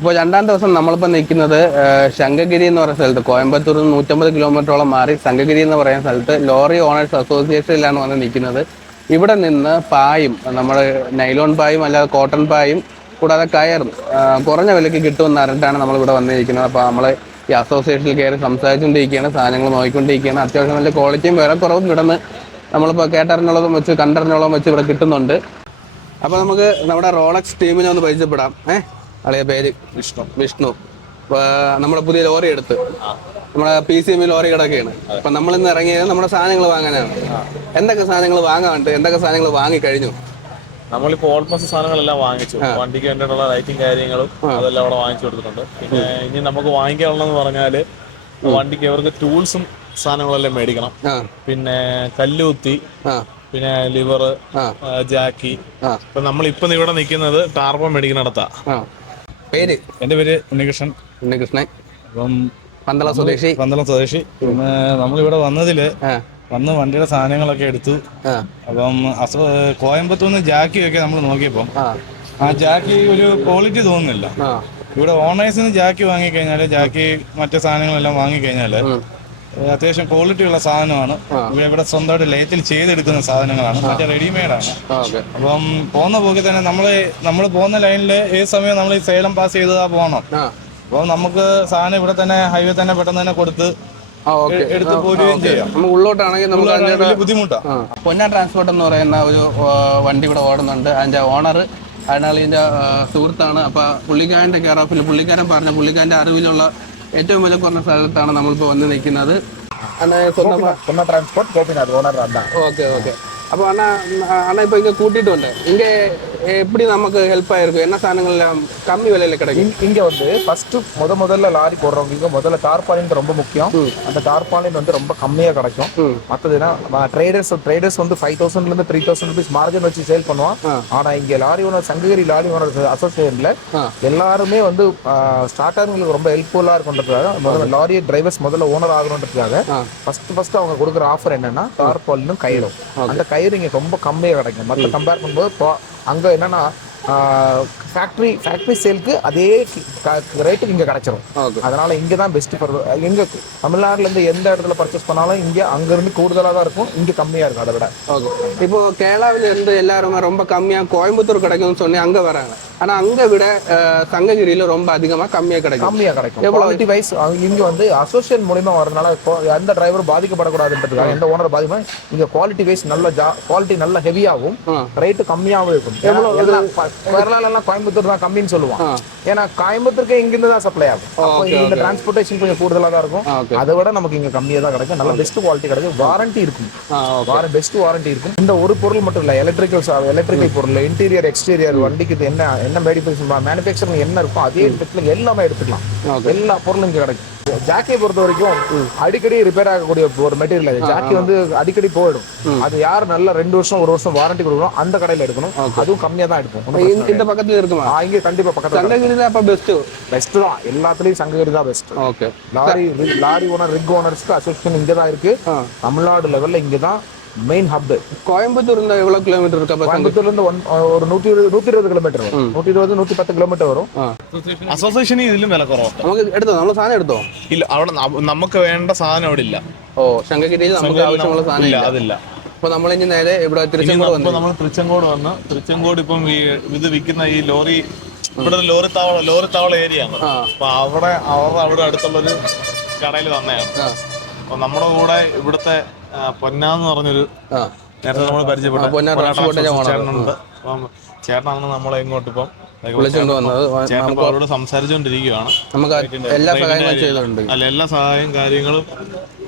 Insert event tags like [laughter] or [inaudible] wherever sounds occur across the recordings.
ഇപ്പോൾ രണ്ടാം ദിവസം നമ്മളിപ്പോൾ നിൽക്കുന്നത് ശങ്കഗിരി എന്ന് പറയുന്ന സ്ഥലത്ത്. കോയമ്പത്തൂർ നിന്ന് നൂറ്റമ്പത് കിലോമീറ്ററോളം മാറി ശങ്കഗിരി എന്ന് പറയുന്ന സ്ഥലത്ത് ലോറി ഓണേഴ്സ് അസോസിയേഷനിലാണ് വന്ന് നിൽക്കുന്നത്. ഇവിടെ നിന്ന് പായും നമ്മുടെ നൈലോൺ പായും അല്ലാതെ കോട്ടൺ പായും കൂടാതെ കയറും കുറഞ്ഞ വിലയ്ക്ക് കിട്ടുമെന്ന് അറിഞ്ഞിട്ടാണ് നമ്മൾ ഇവിടെ വന്നിരിക്കുന്നത് അപ്പോൾ നമ്മൾ ഈ അസോസിയേഷനിൽ കയറി സംസാരിച്ചുകൊണ്ടിരിക്കുകയാണ് സാധനങ്ങൾ നോക്കിക്കൊണ്ടിരിക്കുകയാണ്. അത്യാവശ്യം നല്ല ക്വാളിറ്റിയും വില കുറവും കിടന്ന് നമ്മളിപ്പോൾ കേട്ടറിഞ്ഞുള്ളതും വെച്ച് കണ്ടറിഞ്ഞുള്ളതും വെച്ച് ഇവിടെ കിട്ടുന്നുണ്ട്. അപ്പോൾ നമുക്ക് നമ്മുടെ റോളക്സ് ടീമിനെ ഒന്ന് പരിചയപ്പെടാം. ഏഹ് അളിയ പേര് വിഷ്ണു. വിഷ്ണു. നമ്മുടെ പുതിയ ലോറി എടുത്ത്. നമ്മുടെ പി സി എം ലോറി കിടക്കുകയാണ് അപ്പൊ നമ്മൾ ഇന്ന് ഇറങ്ങിയത് നമ്മുടെ സാധനങ്ങൾ വാങ്ങാനാണ്. എന്തൊക്കെ സാധനങ്ങൾ വാങ്ങാനുണ്ട്? എന്തൊക്കെ സാധനങ്ങൾ വാങ്ങി കഴിഞ്ഞു? നമ്മളിപ്പോ ഓൾമോസ്റ്റ് സാധനങ്ങളെല്ലാം വാങ്ങിച്ചു. വണ്ടിക്ക് വേണ്ടിയിട്ടുള്ള ലൈറ്റിംഗ് കാര്യങ്ങളും അതെല്ലാം അവിടെ വാങ്ങിച്ചു കൊടുത്തിട്ടുണ്ട്. പിന്നെ ഇനി നമുക്ക് വാങ്ങിക്കാനുള്ളതെന്ന് പറഞ്ഞാൽ വണ്ടിക്ക് അവർക്ക് ടൂൾസും സാധനങ്ങളെല്ലാം മേടിക്കണം. പിന്നെ കല്ലുകുത്തി പിന്നെ ലിവർ ജാക്കി ജാക്കി. നമ്മൾ ഇപ്പൊ ഇവിടെ നിൽക്കുന്നത് ടാർബോ മേടിക്കുന്നിടത്താ പേര്? എന്റെ പേര് ഉണ്ണികൃഷ്ണൻ. ഉണ്ണികൃഷ്ണൻ. അപ്പം പന്തളം സ്വദേശി. പന്തളം സ്വദേശി. നമ്മളിവിടെ വന്നതിൽ വന്ന് വണ്ടിയുടെ സാധനങ്ങളൊക്കെ എടുത്തു. അപ്പം കോയമ്പത്തൂന്ന് ജാക്കി ഒക്കെ നമ്മൾ നോക്കിയപ്പം ആ. ജാക്കി ഒരു ക്വാളിറ്റി തോന്നുന്നില്ല. ഇവിടെ ഓണേഴ്സിന് ജാക്കി വാങ്ങിക്കഴിഞ്ഞാൽ ജാക്കി മറ്റു സാധനങ്ങളെല്ലാം വാങ്ങിക്കഴിഞ്ഞാൽ അത്യാവശ്യം ക്വാളിറ്റി ഉള്ള സാധനമാണ്. ഇവിടെ ഇവിടെ സ്വന്തമായിട്ട് ലേത്തിൽ ചെയ്തെടുക്കുന്ന സാധനങ്ങളാണ്. മറ്റേ റെഡിമെയ്ഡ് ആണ്. അപ്പം പോകുന്ന പോക്കി തന്നെ നമ്മൾ നമ്മൾ പോകുന്ന ലൈനിൽ ഏത് സമയം നമ്മൾ ഈ സേലം പാസ് ചെയ്തതാ പോകണം. അപ്പം നമുക്ക് സാധനം ഇവിടെ തന്നെ ഹൈവേ തന്നെ പെട്ടെന്ന് തന്നെ കൊടുത്ത് എടുത്ത് പോരുകയും ചെയ്യാം. നമ്മൾ ഉള്ളോട്ടാണെങ്കിൽ നമുക്ക് ബുദ്ധിമുട്ടാണ് പൊന്നാൻ പൊന്ന ട്രാൻസ്പോർട്ട് എന്ന് പറയുന്ന ഒരു വണ്ടി ഇവിടെ ഓടുന്നുണ്ട്. അതിന്റെ ഓണർ അയാളിന്റെ സുഹൃത്താണ്. അപ്പൊ പുള്ളിക്കാരന്റെ കെയർ ഓഫിൽ പുള്ളിക്കാരൻ പറഞ്ഞ പുള്ളിക്കാരന്റെ അറിവിലുള്ള ഏറ്റവും വില കുറഞ്ഞ സ്ഥലത്താണ് നമ്മളിപ്പോ വന്ന് നിൽക്കുന്നത്. ഓക്കെ സ്വന്തം அப்போ அண்ணா அண்ணா இப்போ இங்கே கூட்டிட்டு வந்தேன். இங்கே எப்படி நமக்கு ஹெல்ப் ஆயிருக்கும் என்ன சாதனங்கள் கம்மி விலையில கிடைக்கும் இங்க- இங்க வந்து ஃபர்ஸ்ட் முத முதல்ல லாரி போடுறவங்க முதல்ல டார்பாலின் ரொம்ப முக்கியம். அந்த டார்பாலின் வந்து ரொம்ப கம்மியா கிடைக்கும். ம். மத்ததுன்னா ட்ரேடர்ஸ் ட்ரேடர்ஸ் வந்து ஃபைவ் தௌசண்ட்ல இருந்து த்ரீ தௌசண்ட் ருபீஸ் மார்ஜின் வச்சு சேல் பண்ணுவான். ஆ. ஆனா இங்க lorry owner Sankagiri lorry owner அசோசியேஷன்ல. எல்லாருமே வந்து ஸ்டார்டர்களுக்கு ரொம்ப ஹெல்ப்ஃபுல்லா இருக்குன்றதுக்காக முதல்ல லாரி டிரைவர்ஸ் முதல்ல ஓனர் ஆகணுன்றதுக்காக. ஃபர்ஸ்ட் ஃபர்ஸ்ட் அவங்க கொடுக்குற ஆஃபர் என்னன்னா டார்பாலினும் கயிறும் அந்த கயிறு இங்க ரொம்ப கம்மியா கிடைக்கும் மத்த கம்பேர் பண்ணும்போது இப்போ அங்க என்னன்னா ஃபேக்டரி ஃபேக்டரி சேலுக்கு அதே ரேட்டுக்கு இங்க கிடைச்சிரும். அதனால இங்க தான் பெஸ்ட் எங்க தமிழ்நாட்டுல இருந்து எந்த இடத்துல பர்ச்சேஸ் பண்ணாலும் இங்க அங்க இருந்து கூடுதலா தான் இருக்கும். இங்க கம்மியா இருக்கும் அதை விட. இப்போ கேரளாவில் இருந்து எல்லாருமே ரொம்ப கம்மியா கோயம்புத்தூர் கிடைக்கும்னு சொன்னி அங்க வராங்க. ஆனா அங்க விட சங்ககிரியில ரொம்ப அதிகமா கம்மியா கிடைக்கும். கம்மியா கிடைக்கும். குவாலிட்டி வைஸ் இங்க வந்து அசோசியேஷன் மூலியமா வரதுனால கொ- எந்த டிரைவர் பாதிக்கப்படக்கூடாதுன்றதுக்காக எந்த ஓனர் பாதிக்கும் இங்க குவாலிட்டி வைஸ் நல்ல குவாலிட்டி நல்ல ஹெவியாகவும். ரேட்டு கம்மியாகவும் இருக்கும். ஏன்னா கோயம்புத்தூர் தான் கம்மின்னு சொல்லுவான். ஏன்னா கோயம்புத்தூருக்கு இங்க இருந்து தான் சப்ளை ஆகும். அப்போ இந்த டிரான்ஸ்போர்ட்டேஷன் கொஞ்சம் கூடுதலா தான் இருக்கும். அதை விட நமக்கு இங்க கம்மியா தான் கிடைக்கும். நல்ல பெஸ்ட் குவாலிட்டி கிடைக்கும். வாரண்டி இருக்கும். வார பெஸ்ட் வாரண்டி இருக்கும். இந்த ஒரு பொருள் மட்டும் இல்ல எலக்ட்ரிக்கல் எலக்ட்ரிக்கல் பொருள் இன்டீரியர் எக்ஸ்டீரியர் வண்டிக்கு என்ன என்ன மேனுஃபேக்சரிங் என்ன இருக்கும் அதே இடத்துல எல்லாமே எடுத்துக்கலாம். எல்லா பொருளும் இங்க கிடைக்கும். ஜாக்கியை பொறுத்த வரைக்கும் அடிக்கடி ரிப்பேர் ஆகக்கூடிய ஒரு மெட்டீரியல் அது. ஜாக்கி வந்து அடிக்கடி போயிடும். அது யார் நல்ல ரெண்டு வருஷம் ஒரு வருஷம் வாரண்டி கொடுக்கணும் அந்த கடையில எடுக்கணும். அதுவும் கம்மியா தான் எடுக்கும். இந்த பக்கத்துல இருக்குமா? இங்க கண்டிப்பா பக்கத்துல சங்ககிரி தான் அப்ப பெஸ்ட் பெஸ்ட் தான். எல்லாத்துலயும் சங்ககிரி தான் best okay lorry lorry owner rig ஓனர்ஸ்க்கு association இங்க தான் இருக்கு. தமிழ்நாடு லெவல்ல இங்க தான் மெயின் ஹப் கோயம்புத்தூர் இருந்து எவ்வளவு கிலோமீட்டர் இருக்கு கோயம்புத்தூர்ல இருந்து ஒரு நூத்தி இருபது நூத்தி இருபது கிலோமீட்டர் வரும் நூத்தி இருபது நூத்தி പത്ത് കിലോമീറ്റർ വരും അസോസിയേഷന് ഇതിലും വില കുറവാണ് നമുക്ക് എടുത്തോ? നമ്മൾ സാധനം എടുത്തോ? ഇല്ല അവിടെ നമുക്ക് വേണ്ട സാധനം അവിടെ ഇല്ല. ഓ ശങ്കഗിരിയിൽ നമുക്ക് ആവശ്യമുള്ള സാധനം ഇല്ല അതില്ല. അപ്പൊ നമ്മൾ ഇനി നേരെ ഇവിടെ തിരുച്ചെങ്കോട് വന്നു. നമ്മൾ തിരുച്ചെങ്കോട് വന്ന് തിരുച്ചെങ്കോട് ഇപ്പം ഇത് വിൽക്കുന്ന ഈ ലോറി ഇവിടെ ലോറി താവളം ലോറി താവള ഏരിയ ആണ്. അപ്പൊ അവിടെ അവർ അവിടെ അടുത്തുള്ള ഒരു കടയിൽ തന്നെയാണ്. അപ്പൊ നമ്മുടെ കൂടെ ഇവിടുത്തെ പൊന്നാന്ന് പറഞ്ഞൊരു നേരത്തെ നമ്മൾ പരിചയപ്പെട്ട. ചേട്ടനാണ് നമ്മളെ ഇങ്ങോട്ട് ഇപ്പം വിളിച്ചുകൊണ്ട് വന്നത്. അവരോട് സംസാരിച്ചുകൊണ്ടിരിക്കുകയാണ് നമുക്ക് എല്ലാ സഹായങ്ങളും ചെയ്തിട്ടുണ്ട്. അല്ല എല്ലാ സഹായം കാര്യങ്ങളും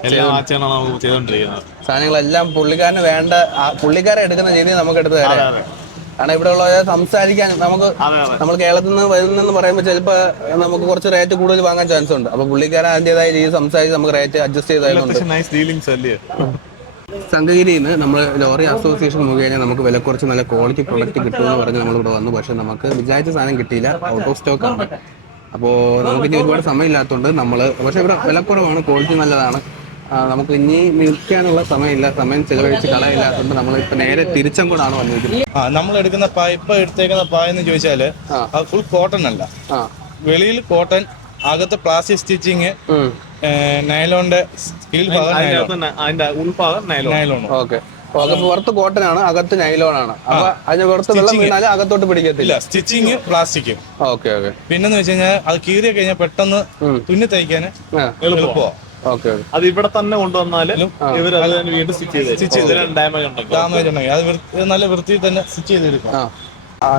എല്ലാം ആ ചേട്ടനാണ് നമുക്ക് ചെയ്തുകൊണ്ടിരിക്കുന്നത് സാധനങ്ങളെല്ലാം പുള്ളിക്കാരന് വേണ്ട പുള്ളിക്കാരെ എടുക്കുന്ന രീതി നമുക്ക് എടുത്ത് തരാം. കാരണം ഇവിടെ ഉള്ള സംസാരിക്കാൻ നമുക്ക് നമ്മൾ കേരളത്തിൽ നിന്ന് വരുന്നെന്ന് പറയുമ്പോൾ ചിലപ്പോൾ നമുക്ക് കുറച്ച് റേറ്റ് കൂടുതൽ വാങ്ങാൻ ചാൻസ് ഉണ്ട്. അപ്പൊ പുള്ളിക്കാരൻ അതിന്റെതായ രീതി സംസാരിച്ച് നമുക്ക് റേറ്റ് അഡ്ജസ്റ്റ് ചെയ്ത് തരുന്നുണ്ട്. അത്യാവശ്യം നൈസ് ഡീലിങ്സ് അല്ലേ? സംഘഗിരിയിൽ നിന്ന് നമ്മൾ ലോറി അസോസിയേഷൻ മുഖേന നമുക്ക് വില കുറച്ച് നല്ല ക്വാളിറ്റി പ്രൊഡക്റ്റ് കിട്ടുമെന്ന് പറഞ്ഞ് നമ്മൾ ഇവിടെ വന്നു. പക്ഷെ നമുക്ക് വിചാരിച്ച സാധനം കിട്ടിയില്ല. ഔട്ട് ഓഫ് സ്റ്റോക്ക് ആണ്. അപ്പോൾ നമുക്ക് ഇനി ഒരുപാട് സമയമില്ലാത്തതുകൊണ്ട് നമ്മൾ പക്ഷെ ഇവിടെ വിലക്കുറവാണ് ക്വാളിറ്റി നല്ലതാണ്. നമുക്ക് ഇനി നിൽക്കാനുള്ള സമയമില്ല. സമയം ചെലവഴിച്ച് കളയില്ലാത്തതുകൊണ്ട് നമ്മൾ ഇപ്പൊ നേരെ തിരിച്ചും കൂടാണ് വന്നിരിക്കുന്നത്. ആ നമ്മൾ എടുക്കുന്ന പൈപ്പ് എടുത്തേക്കുന്ന പായ എന്ന് ചോദിച്ചാൽ അത് ഫുൾ കോട്ടൺ അല്ല. വെളിയിൽ കോട്ടൺ അകത്ത് പ്ലാസ്റ്റിക് സ്റ്റിച്ചിങ്. നൈലോണിന്റെ അതിന്റെ ഉൾഭാഗം നൈലോൺ ഓക്കെ. പുറത്ത് കോട്ടൺ ആണ് അകത്ത് നൈലോൺ ആണ്. അപ്പൊ അതിന് പുറത്ത് വെള്ളം വീണാലും അകത്തോട്ട് പിടിക്കത്തില്ല. Stitching plastic okay okay. പിന്നെന്ന് വെച്ച് കഴിഞ്ഞാൽ അത് കീറി കഴിഞ്ഞാൽ പെട്ടെന്ന് തുന്നി തയ്ക്കാൻ എളുപ്പമാണ് അത് ഇവിടെ തന്നെ കൊണ്ടുവന്നാൽ ഇവർ വീണ്ടും സ്റ്റിച്ച് ചെയ്ത് ഡാമേജ് ഉണ്ടെങ്കിൽ. അത് നല്ല വൃത്തിയിൽ തന്നെ സ്റ്റിച്ച് ചെയ്തെടുക്കും ആ.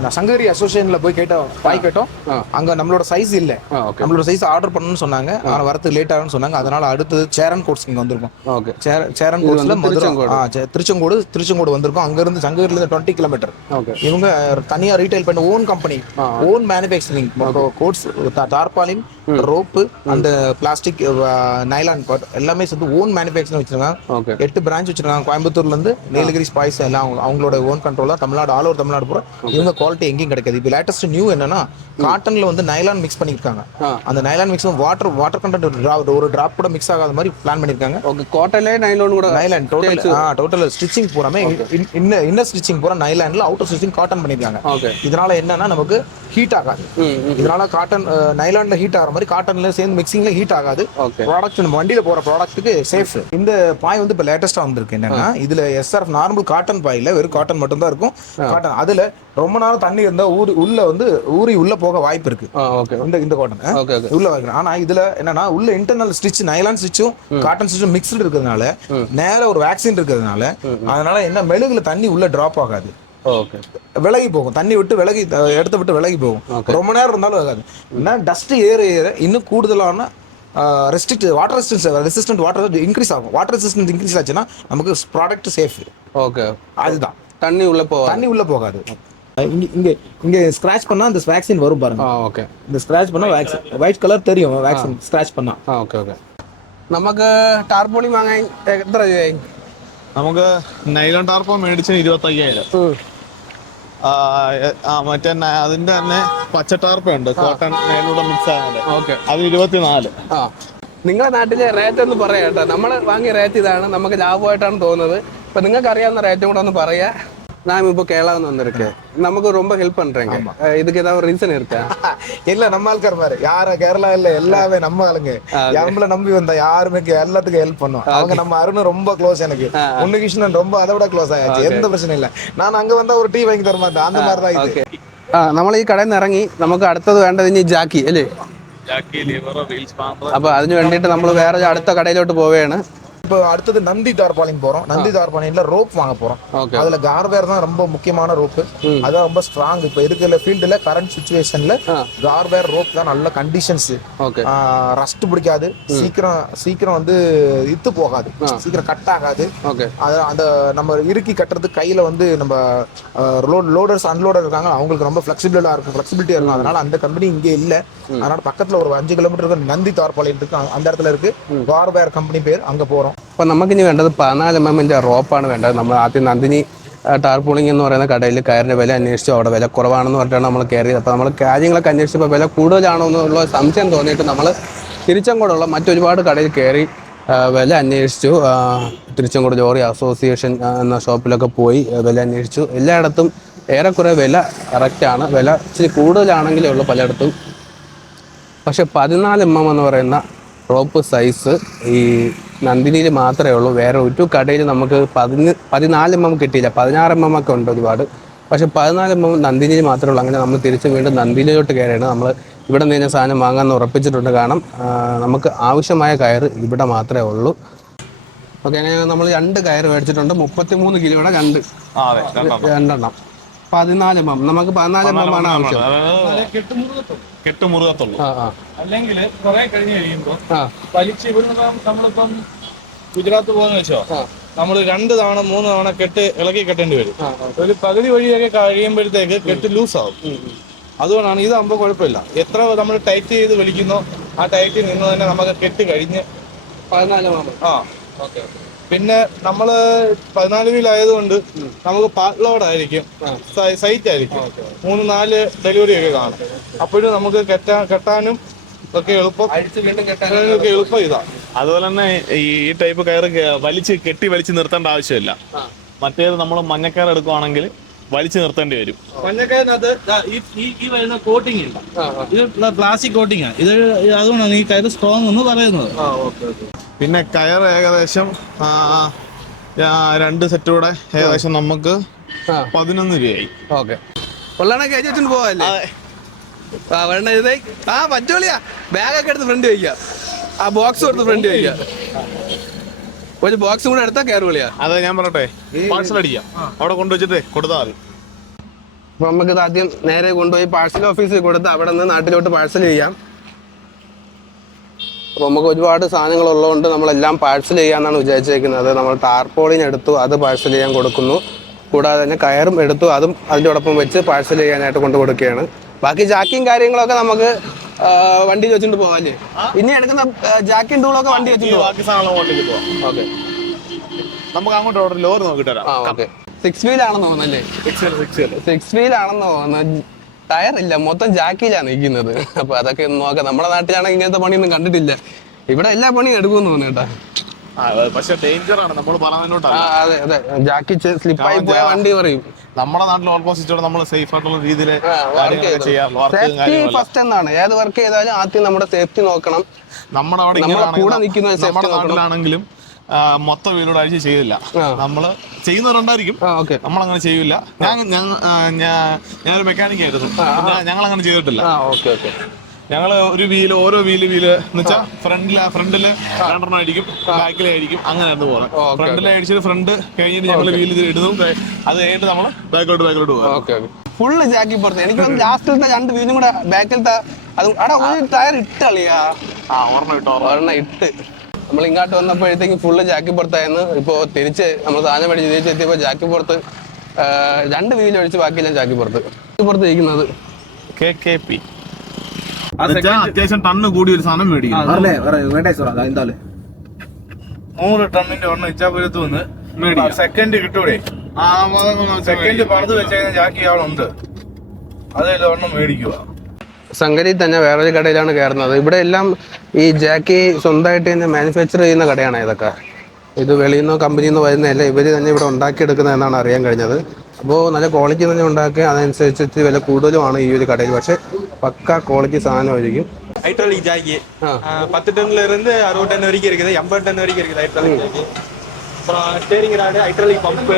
நான் சங்ககிரி அசோசியேஷன்ல போய் கேட்டோம் பாய் கேட்டோம். அங்க நம்மளோட சைஸ் இல்ல. நம்மளோட சைஸ் ஆர்டர் பண்ணணும்னு சொன்னாங்க. ஆனா வரது லேட் ஆகும்னு சொன்னாங்க. அதனால அடுத்தது சேரன் கோட்ஸ் இங்க வந்திருக்கும். சேரன் கோட்ஸ்ல மதுரை. திருச்செங்கோடு. திருச்செங்கோடு வந்திருக்கும். அங்க இருந்து சங்ககிரில இருந்து டுவெண்ட்டி கிலோமீட்டர் இவங்க தனியா ரீட்டைல் பண்ண own company own manufacturing goods tarpaulin rope அந்த பிளாஸ்டிக் நைலான் பாட் எல்லாமே சேர்ந்து ஓன் மேனுபேக்சரிங் வச்சிருக்காங்க. எட்டு பிரான்ச் வச்சிருக்காங்க. கோயம்புத்தூர்ல இருந்து நீலகிரி ஸ்பைஸ் எல்லாம் அவங்களோட ஓன் கண்ட்ரோலா தமிழ்நாடு ஆல் ஓவர் தமிழ்நாடு போற இவங்க குவாலிட்டி எங்கேயும் கிடைக்காது. இப்போ லேட்டஸ்ட் நியூ என்னன்னா காட்டன்ல வந்து நைலான் மிக்ஸ் பண்ணிருக்காங்க அந்த nylon mix water water content ஒரு டிராப் கூட மிக்ஸ் ஆகாத மாதிரி பிளான் பண்ணிருக்காங்க ஓகே காட்டன்ல நைலான் கூட நைலான் டோட்டல் டோட்டல் ஸ்டிச்சிங் போறமே இன்ன இன்ன ஸ்டிச்சிங் பூரா நைலான்ல அவுட்டர் ஸ்டிச்சிங் காட்டன் பண்ணிருக்காங்க இதனால என்னன்னா நமக்கு ஹீட் ஆகாது. இதனால காட்டன் நைலான்ல ஹீட் ஆகிற மாதிரி காட்டன்ல சேர்ந்து மிக்சிங்ல ஹீட் ஆகாது. ப்ராடக்ட் வண்டியில போற ப்ராடக்ட்டுக்கு சேஃப் இந்த பாய் வந்து இப்போ லேட்டஸ்டா வந்திருக்கு. என்னன்னா இதுல எஸ்ஆர்எஃப் நார்மல் காட்டன் பாயில வெறும் காட்டன் மட்டும் தான் இருக்கும் காட்டன் அதுல ரொம்ப நேரம் தண்ணி இருந்தா ஊறி உள்ள வந்து ஊறி உள்ள போக வாய்ப்பு இருக்கு. ஓகே. இந்த இந்த காட்டன் ஓகே உள்ள வைக்கிறேன் ஆனா இதுல என்னன்னா உள்ள இன்டர்னல் ஸ்டிச் நைலான் ஸ்டிச்சும் காட்டன் ஸ்டிச்சும் மிக்ஸ்டு இருக்கிறதுனால நேர ஒரு வேக்சின் இருக்கிறதுனால அதனால என்ன மெழுகுல தண்ணி உள்ள டிராப் ஆகாது. ஓகே. விலகி போகும். தண்ணி விட்டு விலகி அஹ், இடத்த விட்டு விலகி போகும். ரொம்ப நேரம் இருந்தாலும் ஆகாது என்ன டஸ்ட் ஏற ஏற இன்னும் கூடுதலான restrict water resistance resistant water increase ஆகும். வாட்டர் ரெசிஸ்டன்ஸ் இன்க்ரீஸ் ஆச்சுன்னா நமக்கு ப்ராடக்ட் சேஃப் ஓகே. அதுதான். தண்ணி உள்ள போவா தண்ணி உள்ள போகாது. இங்க இங்க இங்க ஸ்கிராச் பண்ணா அந்த வேக்சின் வரும் பாருங்க ആ ഓക്കെ இந்த ஸ்கிராச் பண்ணா வேக்சின் ஒயிட் கலர் தெரியும் வேக்சின் ஸ்கிராச் பண்ணா ആ ഓക്കെ ഓക്കെ നമുക്ക് ടാർപോളി വാങ്ങാൻ എത്ര രൂപയായി നമുക്ക് നൈലോൺ ടാർപ്പോ മേടിച്ച ഇരുപത്തി അയ്യായിരം മറ്റേ ന- അതിന്റെ തന്നെ പച്ച ടാർപ്പുണ്ട് കോട്ടൺ നൈലോടെ മിക്സ് ആകുന്നത് ഓക്കെ അത് ഇരുപത്തിനാല് ആ നിങ്ങളുടെ നാട്ടിലെ റേറ്റ് ഒന്ന് പറയാം കേട്ടോ നമ്മൾ വാങ്ങിയ റേറ്റ് ഇതാണ് നമുക്ക് ലാഭമായിട്ടാണ് തോന്നുന്നത് ഇപ്പൊ നിങ്ങൾക്ക് അറിയാവുന്ന റേറ്റും കൂടെ ഒന്ന് പറയാ நான் இப்போ கேரளாவில் வந்திருக்கேன் நமக்கு ரொம்ப ஹெல்ப் பண்றீங்க அஹ் இதுக்கு ஏதாவது ஒரு ரீசன் இருக்கா [laughs] இல்ல நம்ம ஆள்கார் பாரு யார கேரளா இல்ல எல்லாமே நம்ம ஆளுங்க நம்மள நம்பி வந்த யாருமே கே- எல்லாத்துக்கும் ஹெல்ப் பண்ணுவோம் அவங்க நம்ம அருண் ரொம்ப க்ளோஸ் எனக்கு உன்னு கிருஷ்ணன் ரொம்ப அதை விட க்ளோஸ் ஆயாச்சு எந்த பிரச்சனை இல்ல நான் அங்க வந்தா ஒரு டீ வாங்கி தர മാറ്റം அந்த மாதிரி தான் இது ആ നമ്മൾ ഈ കടയിൽ നിന്ന് ഇറങ്ങി നമുക്ക് അടുത്തത് വേണ്ടത് ഇനി ജാക്കി അല്ലേ ജാക്കി ലിവർ വീൽസ് പാമ്പ് അപ്പൊ അതിന് വേണ്ടിയിട്ട് നമ്മൾ വേറെ അടുത്ത കടയിലോട്ട് പോവുകയാണ് இப்போ அடுத்தது நந்தி டார்பாலிங் போறோம். நந்தி டார்பாலிங்ல ரோப் வாங்க போறோம். அதுல கார்வேர் தான் ரொம்ப முக்கியமான ரோப்பு. அதான் ரொம்ப ஸ்ட்ராங் இப்போ இருக்கிற ஃபீல்டுல கரண்ட் சுச்சுவேஷன்ல. கார்வேர் ரோப் தான் நல்ல கண்டிஷன்ஸ் ரஸ்ட் பிடிக்காது. சீக்கிரம் சீக்கிரம் வந்து இத்து போகாது. சீக்கிரம் கட் ஆகாது. அந்த நம்ம இறுக்கி கட்டுறதுக்கு கையில வந்து நம்ம லோட் லோடர்ஸ் அன்லோடர் இருக்காங்க. அவங்களுக்கு ரொம்ப ஃபிளெக்சிபிளா இருக்கும். ஃபிளெக்சிபிலிட்டியா இருக்கும். அதனால அந்த கம்பெனி இங்க இல்ல. அதனால பக்கத்துல ஒரு அஞ்சு கிலோமீட்டர் நந்தி தார்பாளையம் இருக்கு. அந்த இடத்துல இருக்கு. கார்வேர் கம்பெனி பேர். அங்க போறோம். അപ്പൊ നമുക്കിനി വേണ്ടത് പതിനാല് എം എമ്മിന്റെ റോപ്പാണ് വേണ്ടത്. നമ്മൾ ആദ്യം നന്ദിനി ടാർപൂളിംഗ് എന്ന് പറയുന്ന കടയിൽ കയറിന്റെ വില അന്വേഷിച്ചു. അവിടെ വില കുറവാണെന്ന് പറഞ്ഞിട്ടാണ് നമ്മൾ കയറിയത്. അപ്പോൾ നമ്മൾ കാര്യങ്ങളൊക്കെ അന്വേഷിച്ചപ്പോൾ വില കൂടുതലാണോ എന്നുള്ള സംശയം തോന്നിയിട്ട് നമ്മൾ തിരിച്ചങ്കോടുള്ള മറ്റൊരുപാട് കടയിൽ കയറി വില അന്വേഷിച്ചു. തിരിച്ചങ്കോട് ജോറി അസോസിയേഷൻ എന്ന ഷോപ്പിലൊക്കെ പോയി വില അന്വേഷിച്ചു. എല്ലായിടത്തും ഏറെക്കുറെ വില കറക്റ്റാണ് വില ഇച്ചിരി കൂടുതലാണെങ്കിലേ ഉള്ളൂ പലയിടത്തും. പക്ഷെ പതിനാല് എം എം എന്ന് പറയുന്ന റോപ്പ് സൈസ് ഈ നന്ദിനിയിൽ മാത്രമേ ഉള്ളൂ. വേറെ ഒരു കടയിൽ നമുക്ക് പതിന് പതിനാല് എം എം കിട്ടിയില്ല. പതിനാറ് എം എം ഒക്കെ ഉണ്ട് ഒരുപാട്. പക്ഷെ പതിനാല് എം എം നന്ദിനിയിൽ മാത്രമേ ഉള്ളൂ. അങ്ങനെ നമ്മൾ തിരിച്ച് വീണ്ടും നന്ദിനിയിലോട്ട് കയറിയാണ്. നമ്മൾ ഇവിടെ നിന്ന് സാധനം വാങ്ങാമെന്ന് ഉറപ്പിച്ചിട്ടുണ്ട്. കാരണം നമുക്ക് ആവശ്യമായ കയർ ഇവിടെ മാത്രമേ ഉള്ളൂ. ഓക്കെ അങ്ങനെ നമ്മൾ രണ്ട് കയർ മേടിച്ചിട്ടുണ്ട്. മുപ്പത്തി മൂന്ന് കിലോയുടെ രണ്ട്. രണ്ടെണ്ണം. പതിനാല് എം എം നമുക്ക് പതിനാല് എം എം ആണ് ആവശ്യം. കെട്ടുമുറുകത്തുള്ളൂ. അല്ലെങ്കിൽ കുറെ കഴിഞ്ഞ് കഴിയുമ്പോൾ ആ. വലിച്ച് ഇവിടുന്ന് നമ്മളിപ്പം ഗുജറാത്ത് പോകുന്ന വെച്ചോ. നമ്മൾ രണ്ട് തവണ മൂന്ന് തവണ കെട്ട് ഇളക്കി കെട്ടേണ്ടി വരും. ഒരു പകുതി വഴിയൊക്കെ കഴിയുമ്പോഴത്തേക്ക് കെട്ട് ലൂസ് ആവും അതുകൊണ്ടാണ് ഇതാകുമ്പോൾ കുഴപ്പമില്ല. എത്ര നമ്മൾ ടൈറ്റ് ചെയ്ത് വലിക്കുന്നോ ആ ടൈറ്റിൽ നിന്ന് തന്നെ നമുക്ക് കെട്ട് കഴിഞ്ഞ് പതിനാല് ആ. Okay okay. പിന്നെ നമ്മൾ പതിനാല് വീലായതുകൊണ്ട് നമുക്ക് പാർട്ട് ലോഡ് ആയിരിക്കും സൈറ്റ് ആയിരിക്കും മൂന്ന് നാല് ഡെലിവറി ഒക്കെ കാണും. അപ്പോഴും നമുക്ക് കെട്ടാ കെട്ടാനും ഒക്കെ എളുപ്പം. ഒക്കെ എളുപ്പം. ഇതാ. അതുപോലെ തന്നെ ഈ ടൈപ്പ് കയറ് വലിച്ച് കെട്ടി വലിച്ച് നിർത്തേണ്ട ആവശ്യമില്ല. മറ്റേത് നമ്മൾ മഞ്ഞക്കയർ എടുക്കുവാണെങ്കിൽ വലിച്ചു നിർത്തേണ്ടി വരും. പഞ്ഞക്കയറിനകത്ത് ദാ ഈ ഈ- ഈ വരുന്ന കോട്ടിംഗ് ഇത് പ്ലാസ്റ്റിക് കോട്ടിംഗ് ഇത് അതുകൊണ്ടാണ് ഈ കയർ സ്ട്രോങ് എന്ന് പറയുന്നത്. പിന്നെ കയർ ഏകദേശം രണ്ട് സെറ്റ് കൂടെ ഏകദേശം നമുക്ക് പതിനൊന്ന് രൂപയായി. ഓക്കെ. കൊള്ളാണെ കയറ്റി പോവാല്ലേ? ആ വേണ്ട ഇതേ. ആ പറ്റോളിയാ ബാഗൊക്കെ എടുത്ത് ഫ്രണ്ട് വയ്ക്കുക ആ ബോക്സ് എടുത്ത് ഫ്രണ്ട് വയ്ക്കാം ഒരു ബോക്സ് കൂടെ എടുത്താൽ വിളിയാ. അതെ ഞാൻ പറയട്ടെ. പാഴ്സൽ അടിക്കാം. അവിടെ കൊണ്ടുവച്ചിട്ടേ കൊടുത്താൽ മതി. അപ്പൊ നമുക്ക് ആദ്യം നേരെ കൊണ്ടുപോയി പാഴ്സൽ ഓഫീസിൽ കൊടുത്ത് അവിടെ നിന്ന് നാട്ടിലോട്ട് പാഴ്സൽ ചെയ്യാം. അപ്പൊ നമുക്ക് ഒരുപാട് സാധനങ്ങൾ ഉള്ളതുകൊണ്ട് നമ്മളെല്ലാം പാഴ്സൽ ചെയ്യാന്നാണ് വിചാരിച്ചേക്കുന്നത്. നമ്മൾ ടാർപോളിൻ എടുത്തു അത് പാഴ്സൽ ചെയ്യാൻ കൊടുക്കുന്നു. കൂടാതെ തന്നെ കയറും എടുത്തു അതും അതിന്റെ ഒപ്പം വെച്ച് പാഴ്സൽ ചെയ്യാനായിട്ട് കൊണ്ടു കൊടുക്കുകയാണ്. ബാക്കി ജാക്കിയും കാര്യങ്ങളൊക്കെ നമുക്ക് വണ്ടിയിൽ വെച്ചിട്ട് പോവാല്ലേ ഇനി എടുക്കുന്ന ടൂൾ ടൂളൊക്കെ വണ്ടി വെച്ചിട്ട് ബാക്കി സാധനങ്ങൾ ഹോട്ടലിൽ പോവാം. ഓക്കെ. നമുക്ക് അങ്ങോട്ട് ഓർഡർ ലോറി നോക്കിട്ട് വരാം. ആ ഓക്കെ. സിക്സ് വീൽ ആണെന്ന് തോന്നുന്നല്ലേ സിക്സ് വീൽ ആണെന്ന് തോന്നുന്നു. ടയർ ഇല്ല മൊത്തം ജാക്കിയിലാണ് നിൽക്കുന്നത്. അപ്പൊ അതൊക്കെ നോക്കാം. നമ്മുടെ നാട്ടിലാണെങ്കിൽ ഇങ്ങനത്തെ പണിയൊന്നും കണ്ടിട്ടില്ല. ഇവിടെ എല്ലാ പണിയും എടുക്കുമെന്ന് തോന്നുന്നു കേട്ടാ. പക്ഷെ ഡേഞ്ചർ ആണ്. നമ്മൾ ജാക്കി സ്ലിപ്പായി പോയ വണ്ടി പറയും. നമ്മുടെ നാട്ടിൽ ഓൾമോസ്റ്റ് നമ്മൾ സേഫ് ആയിട്ടുള്ള രീതിയിൽ സേഫ്റ്റി ഫസ്റ്റ് എന്നാണ്. ഏത് വർക്ക് ചെയ്താലും ആദ്യം നമ്മുടെ സേഫ്റ്റി നോക്കണം. നമ്മുടെ അവിടെ കൂടെ നിൽക്കുന്ന നമ്മുടെ നാട്ടിലാണെങ്കിലും മൊത്തം വീടോട് അഴിച്ച് ചെയ്തില്ല. നമ്മൾ ചെയ്യുന്നവരുണ്ടായിരിക്കും. നമ്മൾ അങ്ങനെ ചെയ്യില്ല ഞാൻ ഞാനൊരു മെക്കാനിക് ആയിരുന്നു. ഞങ്ങൾ അങ്ങനെ ചെയ്തിട്ടില്ല. ആ ഓക്കെ ഓക്കെ. ഞങ്ങൾ ഒരു വീൽ ഓരോ വീൽ വീൽ എന്ന് വെച്ചാൽ ഫ്രണ്ടിൽ ഫ്രണ്ടിൽ രണ്ടെണ്ണം ആയിരിക്കും ബാക്കിലായിരിക്കും അങ്ങനെയായിരുന്നു പോകുന്നത് ഓക്കെ, ഫ്രണ്ടിലെ അടിച്ചിട്ട് ഫ്രണ്ട് കഴിഞ്ഞിട്ട് ഞങ്ങൾ വീൽ ഇടുന്നു. അത് കഴിഞ്ഞിട്ട് നമ്മൾ ബാക്കിലോട്ട് ബാക്കിലോട്ട് പോകും ഓക്കെ ഓക്കെ. ഫുള്ള് ജാക്കി പുറത്ത്. എനിക്ക് ലാസ്റ്റിലത്തെ രണ്ട് വീലും കൂടെ ബാക്കിലത്തെ അത് അവിടെ ഒരു ടയർ ഓർമ്മ കിട്ടോ ഒരെണ്ണം ഇട്ട് നമ്മൾ ഇങ്ങോട്ട് വന്നപ്പോഴത്തേക്ക് ഫുള്ള് ജാക്കി പുറത്തായിരുന്നു. ഇപ്പോൾ തിരിച്ച് നമ്മൾ സാധനം മേടിച്ച് തിരിച്ച് എത്തിയപ്പോൾ ജാക്കി പുറത്ത് രണ്ട് വീലൊഴിച്ച് ബാക്കിയെല്ലാം ജാക്കി പുറത്ത്. ഇപ്പുറത്ത് പുറത്ത് ഇരിക്കുന്നത്. K K P. അത്യാവശ്യം ടണ്ണ് കൂടി ഒരു സാധനം മേടിക്കും നൂറ് ടണ്ണിന്റെ ഒരെണ്ണം ഇച്ചാപുരത്ത് വന്ന് സെക്കൻഡ് കിട്ടൂടെ? സെക്കൻഡ് പണിത് വെച്ചേക്കുന്ന ജാക്കി ആളുണ്ട്. അതെല്ലാം ഒരെണ്ണം മേടിക്കുക. സംഗതി തന്നെ വേറൊരു കടയിലാണ് കയറുന്നത്. ഇവിടെ എല്ലാം ഈ ജാക്കി സ്വന്തമായിട്ട് തന്നെ മാനുഫാക്ചർ ചെയ്യുന്ന കടയാണ് ഇതൊക്കെ. ഇത് വെളിയിൽ നിന്നോ കമ്പനിയിൽ നിന്നോ വരുന്നതല്ല. ഇവർ തന്നെ ഇവിടെ ഉണ്ടാക്കിയെടുക്കുന്നത് എന്നാണ് അറിയാൻ കഴിഞ്ഞത്. അപ്പോൾ നല്ല ക്വാളിറ്റി തന്നെ ഉണ്ടാക്കി അതനുസരിച്ചിട്ട് വില കൂടുതലുമാണ് ഈ ഒരു കടയിൽ പക്ഷേ പക്ക ക്വാളിറ്റി സാധനമായിരിക്കും ஹைட்ராலிக் ஜாக்கி ஆ. ஆ, பத்து டன்ல இருந்து அறுபது டன் வரைக்கும் இருக்குது எண்பது டன் வரைக்கும் இருக்குது ஹைட்ராலிக் ஜாக்கி அப்புறம் ஸ்டேரிங் ராடு ஹைட்ராலிக் பம்பு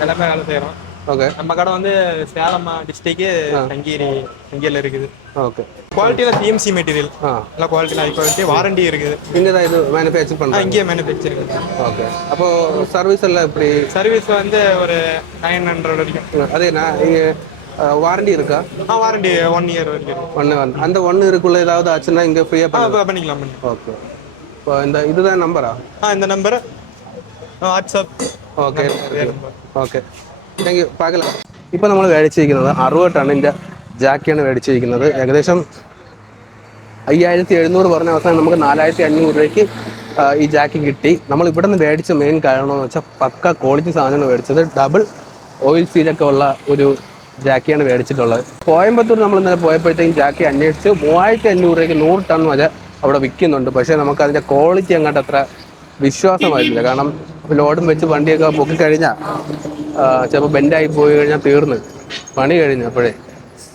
எல்லாமே வேலை செய்யறோம் ஓகே நம்ம கடை வந்து சேலம் டிஸ்ட்ரிக்கு சங்கீரி சங்கீரில் இருக்குது. ஓகே குவாலிட்டியில் சிஎம்சி மெட்டீரியல் நல்லா குவாலிட்டி ஹை குவாலிட்டி வாரண்டி இருக்குது. இங்கே தான் இது மேனுஃபேக்சர் பண்ணுறோம் இங்கேயே மேனுஃபேக்சர் ஓகே அப்போது சர்வீஸ் எல்லாம் எப்படி? சர்வீஸ் வந்து ஒரு நைன் ஹண்ட்ரட் வரைக்கும். அதேண்ணா இங்கே வாரண்டி இருக்கா? ஆ வாரண்டி ஒன் இயர் வரைக்கும். ஒன் அந்த ஒன்று இருக்குள்ள ஏதாவது ஆச்சுன்னா இங்கே ஃப்ரீயாக பண்ணிக்கலாம் பண்ணிக்கலாம். ஓகே இப்போ இந்த இதுதான் நம்பரா ஆ இந்த number WhatsApp okay okay thank you പാകല ഇപ്പോൾ നമ്മൾ മേടിച്ചിരിക്കുന്നത് അറുപത് ടണ്ണിന്റെ ജാക്കിയാണ് മേടിച്ചിരിക്കുന്നത്. ഏകദേശം അയ്യായിരത്തി എഴുന്നൂറ് പറഞ്ഞ അവസാനം നമുക്ക് നാലായിരത്തി അഞ്ഞൂറ് രൂപയ്ക്ക് ഈ ജാക്കി കിട്ടി. നമ്മൾ ഇവിടെ നിന്ന് മേടിച്ച മെയിൻ കാരണം എന്ന് വെച്ചാൽ പക്ക ക്വാളിറ്റി സാധനമാണ് മേടിച്ചത്. ഡബിൾ ഓയിൽ സീലൊക്കെ ഉള്ള ഒരു ജാക്കിയാണ് മേടിച്ചിട്ടുള്ളത്. കോയമ്പത്തൂർ നമ്മൾ ഇന്നലെ പോയപ്പോഴത്തേക്കും ജാക്കി അന്വേഷിച്ച്. മൂവായിരത്തി അഞ്ഞൂറ് രൂപയ്ക്ക് നൂറ് ടൺ വരെ അവിടെ വിൽക്കുന്നുണ്ട്. പക്ഷേ നമുക്ക് അതിന്റെ ക്വാളിറ്റി അങ്ങോട്ട് അത്ര വിശ്വാസമായിട്ടില്ല. കാരണം ലോഡും വെച്ച് വണ്ടിയൊക്കെ പൊക്കിക്കഴിഞ്ഞാൽ ചിലപ്പോൾ ബെൻഡായി പോയി കഴിഞ്ഞാൽ തീർന്ന്. പണി കഴിഞ്ഞു അപ്പോഴേ.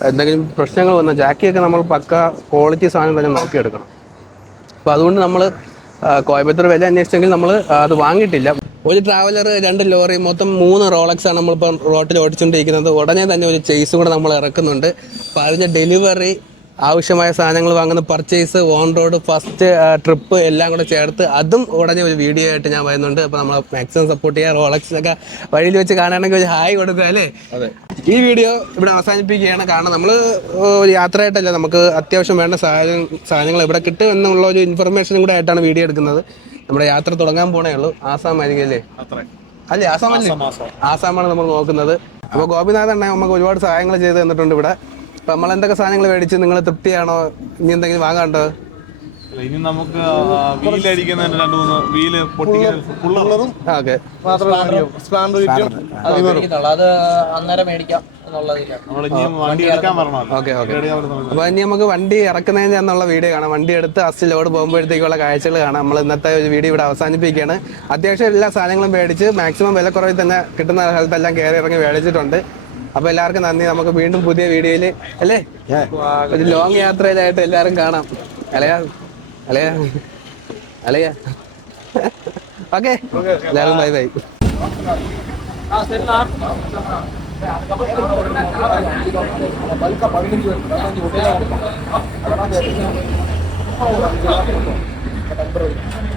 എന്തെങ്കിലും പ്രശ്നങ്ങൾ വന്നാൽ ജാക്കിയൊക്കെ നമ്മൾ പക്ക ക്വാളിറ്റി സാധനം തന്നെ നോക്കിയെടുക്കണം. അപ്പോൾ അതുകൊണ്ട് നമ്മൾ കോയമ്പത്തൂർ വില അന്വേഷിച്ചെങ്കിൽ നമ്മൾ അത് വാങ്ങിയിട്ടില്ല. ഒരു ട്രാവലർ രണ്ട് ലോറി മൊത്തം മൂന്ന് റോളക്സ് ആണ് നമ്മളിപ്പം റോട്ടിൽ ഓടിച്ചുകൊണ്ടിരിക്കുന്നത് ഉടനെ തന്നെ ഒരു ചെയ്സും കൂടെ നമ്മൾ ഇറക്കുന്നുണ്ട്. അപ്പോൾ അതിന്റെ ഡെലിവറി ആവശ്യമായ സാധനങ്ങൾ വാങ്ങുന്ന purchase on road first trip എല്ലാം കൂടെ ചേർത്ത് അതും ഉടനെ ഒരു വീഡിയോ ആയിട്ട് ഞാൻ വരുന്നുണ്ട്. അപ്പോൾ നമ്മൾ മാക്സിമം സപ്പോർട്ട് ചെയ്യുക റോളക്സ് ഒക്കെ വഴിയിൽ വെച്ച് കാണുകയാണെങ്കിൽ ഒരു ഹായ് കൊടുക്കുക അല്ലേ? ഈ വീഡിയോ ഇവിടെ അവസാനിപ്പിക്കുകയാണ്. കാരണം നമ്മൾ ഒരു യാത്രയായിട്ടല്ല. നമുക്ക് അത്യാവശ്യം വേണ്ട സാധനം സാധനങ്ങൾ ഇവിടെ കിട്ടും എന്നുള്ള ഒരു ഇൻഫർമേഷനും കൂടെ ആയിട്ടാണ് വീഡിയോ എടുക്കുന്നത്. നമ്മുടെ യാത്ര തുടങ്ങാൻ പോണേ ഉള്ളൂ. ആസാം ആയിരിക്കും അല്ലേ? അല്ലേ? ആസാം അല്ലേ? ആസാമാണ് നമ്മൾ നോക്കുന്നത്. അപ്പോൾ ഗോപിനാഥ് അണ്ണ നമുക്ക് ഒരുപാട് സഹായങ്ങൾ ചെയ്ത് തന്നിട്ടുണ്ട് ഇവിടെ. നമ്മൾ എന്തൊക്കെ സാധനങ്ങൾ മേടിച്ച് നിങ്ങൾ തൃപ്തിയാണോ? ഇനി എന്തെങ്കിലും വാങ്ങാണ്ടോ ഇനി നമുക്ക് രണ്ട് മൂന്ന് വീൽ അത് അന്നേരം മേടിക്കാം നമ്മൾ ഇനി വണ്ടി എടുക്കാൻ പറഞ്ഞല്ലോ ഓക്കെ ഓക്കെ. അപ്പോൾ ഇനി നമുക്ക് വണ്ടി ഇറക്കുന്നതിന് എന്നുള്ള വീഡിയോ കാണാം. വണ്ടി എടുത്ത് അസ്റ്റ് ലോഡ് പോകുമ്പോഴത്തേക്കുള്ള കാഴ്ചകൾ കാണാം. നമ്മൾ ഇന്നത്തെ ഒരു വീഡിയോ ഇവിടെ അവസാനിപ്പിക്കുകയാണ്. അത്യാവശ്യം എല്ലാ സാധനങ്ങളും മേടിച്ച് മാക്സിമം വില കുറവിൽ തന്നെ കിട്ടുന്ന സ്ഥലത്തെല്ലാം കയറി ഇറങ്ങി മേടിച്ചിട്ടുണ്ട്. അപ്പൊ എല്ലാവർക്കും നന്ദി നമുക്ക് വീണ്ടും പുതിയ വീഡിയോയില് അല്ലേ ഒരു ലോങ് യാത്രയിലായിട്ട് എല്ലാവരും കാണാം അലയാ അലയാ അലയാ ഓക്കെ എല്ലാവരും ബൈ ബൈ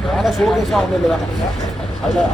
வேற ஷோகேஸாக ஒன்றும் இல்லை